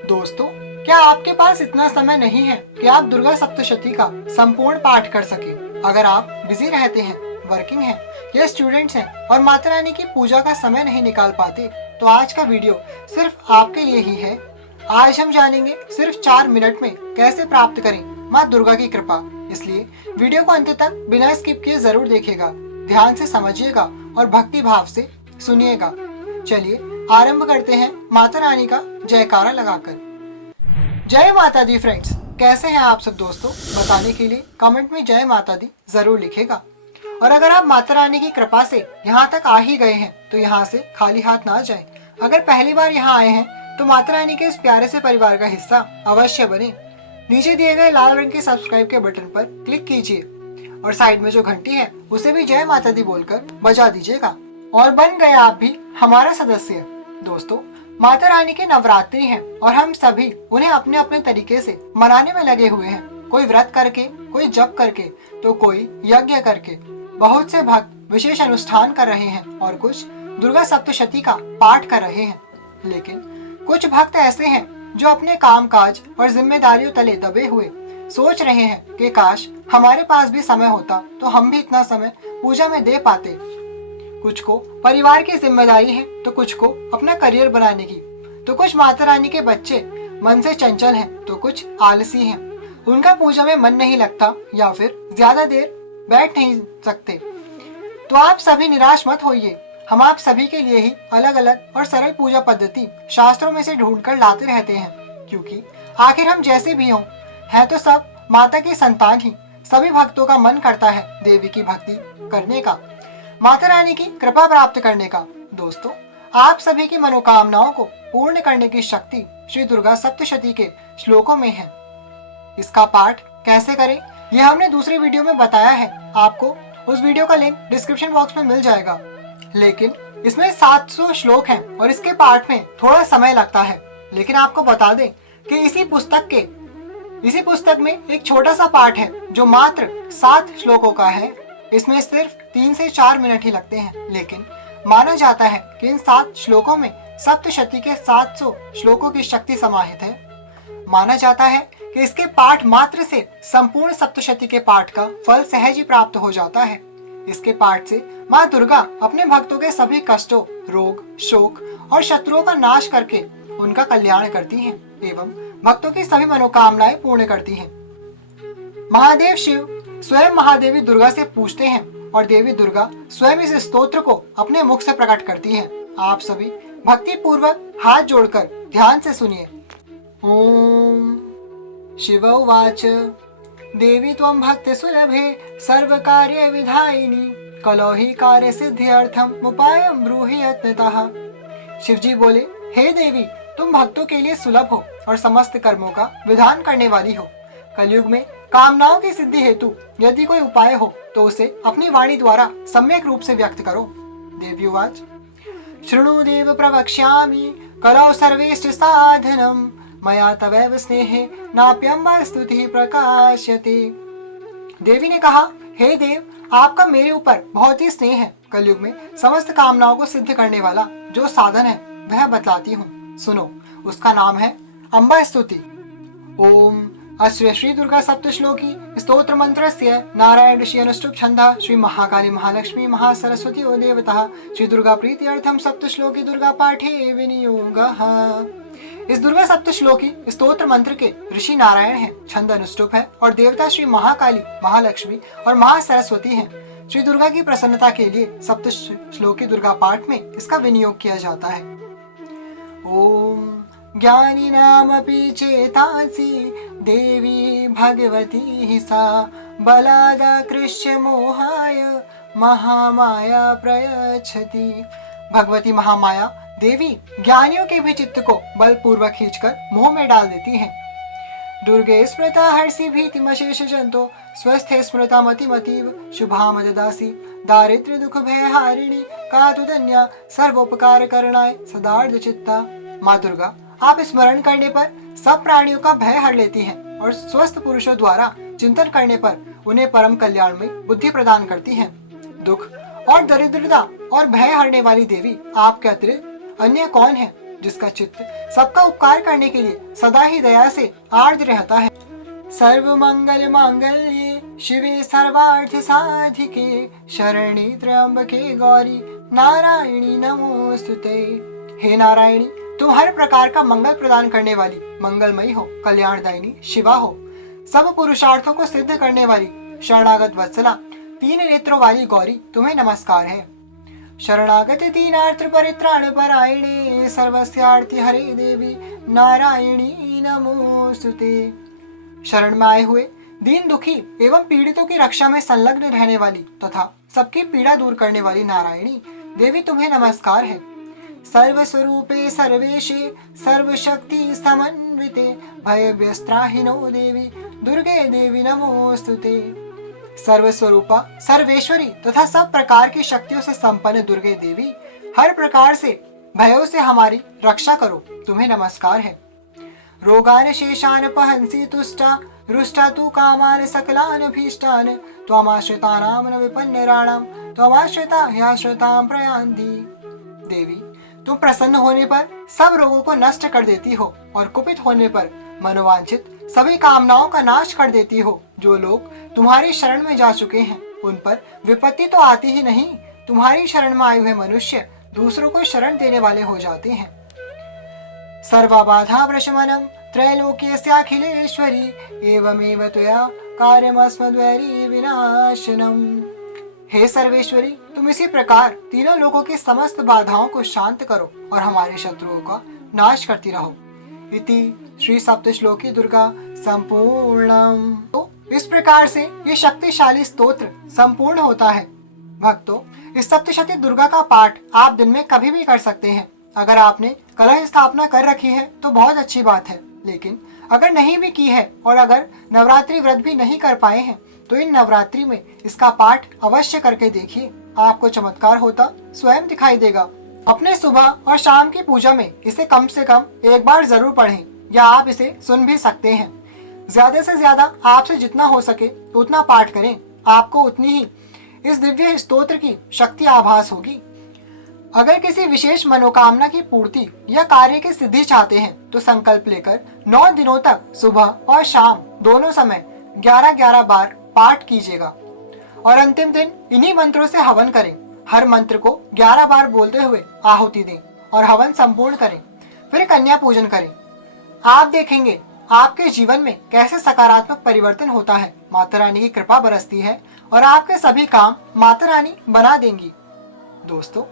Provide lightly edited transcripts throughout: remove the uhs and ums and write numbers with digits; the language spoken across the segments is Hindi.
दोस्तों, क्या आपके पास इतना समय नहीं है कि आप दुर्गा सप्तशती का संपूर्ण पाठ कर सके? अगर आप बिजी रहते हैं, वर्किंग हैं या स्टूडेंट्स हैं और माता रानी की पूजा का समय नहीं निकाल पाते, तो आज का वीडियो सिर्फ आपके लिए ही है। आज हम जानेंगे सिर्फ 4 मिनट में कैसे प्राप्त करें माँ दुर्गा की कृपा। इसलिए वीडियो को अंत तक बिना स्किप किए जरूर देखिएगा, ध्यान से समझिएगा और भक्ति भाव से सुनिएगा। चलिए आरंभ करते हैं माता रानी का जयकारा लगाकर। जय माता दी फ्रेंड्स, कैसे हैं आप सब दोस्तों? बताने के लिए कमेंट में जय माता दी जरूर लिखेगा। और अगर आप माता रानी की कृपा से यहाँ तक आ ही गए हैं तो यहाँ से खाली हाथ ना जाएं। अगर पहली बार यहाँ आए हैं तो माता रानी के इस प्यारे से परिवार का हिस्सा अवश्य बने। नीचे दिए गए लाल रंग के सब्सक्राइब के बटन पर क्लिक कीजिए और साइड में जो घंटी है उसे भी जय माता दी बोलकर बजा दीजिएगा और बन गए आप भी हमारा सदस्य। दोस्तों, माता रानी के नवरात्रि हैं और हम सभी उन्हें अपने अपने तरीके से मनाने में लगे हुए हैं। कोई व्रत करके, कोई जप करके, तो कोई यज्ञ करके। बहुत से भक्त विशेष अनुष्ठान कर रहे हैं और कुछ दुर्गा सप्तशती का पाठ कर रहे हैं। लेकिन कुछ भक्त ऐसे हैं जो अपने कामकाज और जिम्मेदारियों तले दबे हुए सोच रहे हैं कि काश हमारे पास भी समय होता तो हम भी इतना समय पूजा में दे पाते। कुछ को परिवार की जिम्मेदारी है, तो कुछ को अपना करियर बनाने की, तो कुछ माता रानी के बच्चे मन से चंचल हैं, तो कुछ आलसी हैं। उनका पूजा में मन नहीं लगता या फिर ज्यादा देर बैठ नहीं सकते। तो आप सभी निराश मत होइए, हम आप सभी के लिए ही अलग अलग और सरल पूजा पद्धति शास्त्रों में से ढूंढकर लाते रहते हैं, क्योंकि आखिर हम जैसे भी हों है तो सब माता की संतान ही। सभी भक्तों का मन करता है देवी की भक्ति करने का, माता रानी की कृपा प्राप्त करने का। दोस्तों, आप सभी की मनोकामनाओं को पूर्ण करने की शक्ति श्री दुर्गा सप्तशती के श्लोकों में है। इसका पाठ कैसे करें यह हमने दूसरी वीडियो में बताया है, आपको उस वीडियो का लिंक डिस्क्रिप्शन बॉक्स में मिल जाएगा। लेकिन इसमें 700 श्लोक हैं और इसके पाठ में थोड़ा समय लगता है। लेकिन आपको बता दें कि इसी पुस्तक में एक छोटा सा पाठ है जो मात्र 7 श्लोकों का है। इसमें सिर्फ 3 से 4 मिनट ही लगते हैं, लेकिन माना जाता है कि इन 7 श्लोकों में सप्तशती के 700 श्लोकों की शक्ति समाहित है। माना जाता है कि इसके पाठ मात्र से संपूर्ण सप्तशती के पाठ का फल सहज ही प्राप्त हो जाता है। इसके पाठ से माँ दुर्गा अपने भक्तों के सभी कष्टों, रोग, शोक और शत्रुओं का नाश करके उनका कल्याण करती हैं एवं भक्तों की सभी मनोकामनाएं पूर्ण करती हैं। महादेव शिव स्वयं महादेवी दुर्गा से पूछते हैं और देवी दुर्गा स्वयं इस स्तोत्र को अपने मुख से प्रकट करती हैं। आप सभी भक्ति पूर्वक हाथ जोड़कर ध्यान से सुनिए। ओम शिव उवाच देवी त्वं भक्ति सुलभे सर्व कार्य विधायिनी कलो हि कार्य सिद्ध्यर्थम उपायं ब्रूहि यत्नतः। शिव जी बोले, हे देवी, तुम भक्तों के लिए सुलभ हो और समस्त कर्मों का विधान करने वाली हो। कलयुग में कामनाओं की सिद्धि हेतु यदि कोई उपाय हो तो उसे अपनी वाणी द्वारा सम्यक रूप से व्यक्त करो। देवी उवाच शृणु देव प्रवक्ष्यामि कलौ सर्वेष्ट साधनम मया तवैव स्नेहे नाप्यम्ब स्तुति प्रकाश्यते। देवी ने कहा, हे देव, आपका मेरे ऊपर बहुत ही स्नेह है। कलयुग में समस्त कामनाओं को सिद्ध करने वाला जो साधन है वह बतलाती हूँ, सुनो। उसका नाम है अम्बा स्तुति। ओम अस्य श्री दुर्गा सप्तश्लोकी स्तोत्र मंत्रस्य नारायण ऋषि अनुष्टुप छंदा श्री महाकाली महालक्ष्मी महासरस्वती ओ देवता श्री दुर्गा प्रीत्यर्थम सप्तश्लोकी दुर्गा पाठे विनियोगः। इस दुर्गा सप्तश्लोकी स्तोत्र मंत्र के ऋषि नारायण हैं, छंद अनुष्टुप है और देवता श्री महाकाली, महालक्ष्मी और महासरस्वती हैं। श्री दुर्गा की प्रसन्नता के लिए सप्तश्लोकी दुर्गा पाठ में इसका विनियोग किया जाता है। ओम ज्ञानिनामपि चेतांसि देवी भगवती हि सा बलादाकृष्य मोहाय महामाया प्रयच्छति। भगवती महामाया देवी ज्ञानियों के भी चित्त को बलपूर्वक खींचकर मोह में डाल देती हैं। दुर्गे स्मृता हर्षि भीतिमशेष जंतो स्वस्थे स्मृता मतिमतीव शुभाम ददासी दारिद्र्य दुख भय हारिणी का तु धन्या सर्वोपकार करणाय सदार्थ चित्ता। माँ दुर्गा आप स्मरण करने पर सब प्राणियों का भय हर लेती हैं और स्वस्थ पुरुषों द्वारा चिंतन करने पर उन्हें परम कल्याण में बुद्धि प्रदान करती हैं। दुख और दरिद्रता और भय हरने वाली देवी आपके अतिरिक्त अन्य कौन है? जिसका चित्त सबका उपकार करने के लिए सदा ही दया से आर्द्र रहता है। सर्व मंगल मांगल्ये शिवे सर्वार्थ साधिके शरणे त्र्यंबके गौरी नारायणी नमोस्तुते। हे नारायणी, तुम हर प्रकार का मंगल प्रदान करने वाली मंगलमयी हो, कल्याणदायिनी शिवा हो, सब पुरुषार्थों को सिद्ध करने वाली शरणागत वत्सला, तीन नेत्रों वाली गौरी, तुम्हें नमस्कार है। शरणागत दीनार्थ परित्राण परायणे सर्वस्यार्थी हरे देवी नारायणी नमोस्तुते। शरण में आए हुए दीन दुखी एवं पीड़ितों की रक्षा में संलग्न रहने वाली तथा सबकी पीड़ा दूर करने वाली नारायणी देवी, तुम्हें नमस्कार है। सर्वस्वरूपे सर्वेशे सर्वशक्ति समन्विते भय व्यस्त्राहिनो देवी दुर्गे देवी नमोस्तुते। सर्वस्वरूपा सर्वेश्वरी तथा सब प्रकार की शक्तियों से संपन्न दुर्गे देवी, हर प्रकार से भयों से हमारी रक्षा करो, तुम्हें नमस्कार है। रोगान शेषान पहंसी तुष्टा रुष्टा तु कामान सकलान भीष्टान त्वमाश्रितानां न विपन्नराणां त्वमाश्रिता ह्याश्रितां प्रयान्ति। देवी, तुम प्रसन्न होने पर सब रोगों को नष्ट कर देती हो और कुपित होने पर मनोवांछित सभी कामनाओं का नाश कर देती हो। जो लोग तुम्हारी शरण में जा चुके हैं उन पर विपत्ति तो आती ही नहीं, तुम्हारी शरण में आए हुए मनुष्य दूसरों को शरण देने वाले हो जाते हैं। सर्वबाधा प्रशमनम त्रैलोक्यस्याखिलेश्वरी एवमेव त्वया कार्यमस्मद्वैरी विनाशनम। हे सर्वेश्वरी, तुम इसी प्रकार तीनों लोगों की समस्त बाधाओं को शांत करो और हमारे शत्रुओं का नाश करती रहो। इति श्री सप्तश्लोकी दुर्गा संपूर्णम। तो इस प्रकार से ये शक्तिशाली स्तोत्र संपूर्ण होता है। भक्तों, इस सप्तशती दुर्गा का पाठ आप दिन में कभी भी कर सकते हैं। अगर आपने कलश स्थापना कर रखी है तो बहुत अच्छी बात है, लेकिन अगर नहीं भी की है और अगर नवरात्रि व्रत भी नहीं कर पाए हैं तो इन नवरात्रि में इसका पाठ अवश्य करके देखिए, आपको चमत्कार होता स्वयं दिखाई देगा। अपने सुबह और शाम की पूजा में इसे कम से कम एक बार जरूर पढ़ें, या आप इसे सुन भी सकते हैं। ज्यादा से ज्यादा आपसे जितना हो सके उतना पाठ करें, आपको उतनी ही इस दिव्य स्तोत्र की शक्ति आभास होगी। अगर किसी विशेष मनोकामना की पूर्ति या कार्य की सिद्धि चाहते हैं तो संकल्प लेकर 9 दिनों तक सुबह और शाम दोनों समय 11-11 बार पाठ कीजिएगा और अंतिम दिन इन्हीं मंत्रों से हवन करें। हर मंत्र को 11 बार बोलते हुए आहुति दें और हवन संपूर्ण करें, फिर कन्या पूजन करें। आप देखेंगे आपके जीवन में कैसे सकारात्मक परिवर्तन होता है। माता रानी की कृपा बरसती है और आपके सभी काम माता रानी बना देंगी। दोस्तों,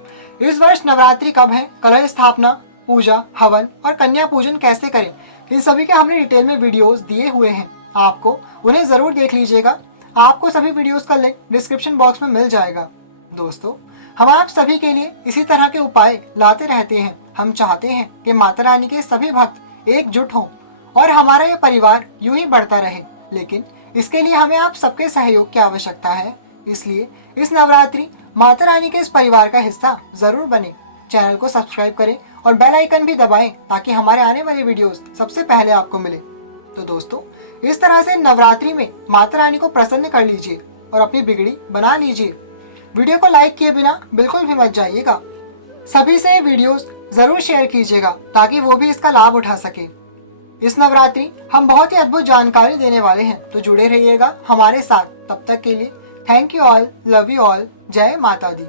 इस वर्ष नवरात्रि कब है, कलश स्थापना, पूजा, हवन और कन्या पूजन कैसे करें, इन सभी के हमने डिटेल में वीडियोस दिए हुए हैं, आपको उन्हें जरूर देख लीजिएगा। आपको सभी वीडियोस का लिंक डिस्क्रिप्शन बॉक्स में मिल जाएगा। दोस्तों, हम आप सभी के लिए इसी तरह के उपाय लाते रहते हैं। हम चाहते हैं कि माता रानी के सभी भक्त एकजुट हों और हमारा ये परिवार यूं ही बढ़ता रहे, लेकिन इसके लिए हमें आप सबके सहयोग की आवश्यकता है। इसलिए इस नवरात्रि माता रानी के इस परिवार का हिस्सा जरूर बने। चैनल को सब्सक्राइब करें और बेल आइकन भी दबाएं ताकि हमारे आने वाले वीडियोस सबसे पहले आपको मिले। तो दोस्तों, इस तरह से नवरात्रि में माता रानी को प्रसन्न कर लीजिए और अपनी बिगड़ी बना लीजिए। वीडियो को लाइक किए बिना बिल्कुल भी मत जाइएगा। सभी से वीडियोस जरूर शेयर कीजिएगा ताकि वो भी इसका लाभ उठा सके। इस नवरात्रि हम बहुत ही अद्भुत जानकारी देने वाले हैं, तो जुड़े रहिएगा हमारे साथ। तब तक के लिए thank you all, love you all, जय माता दी।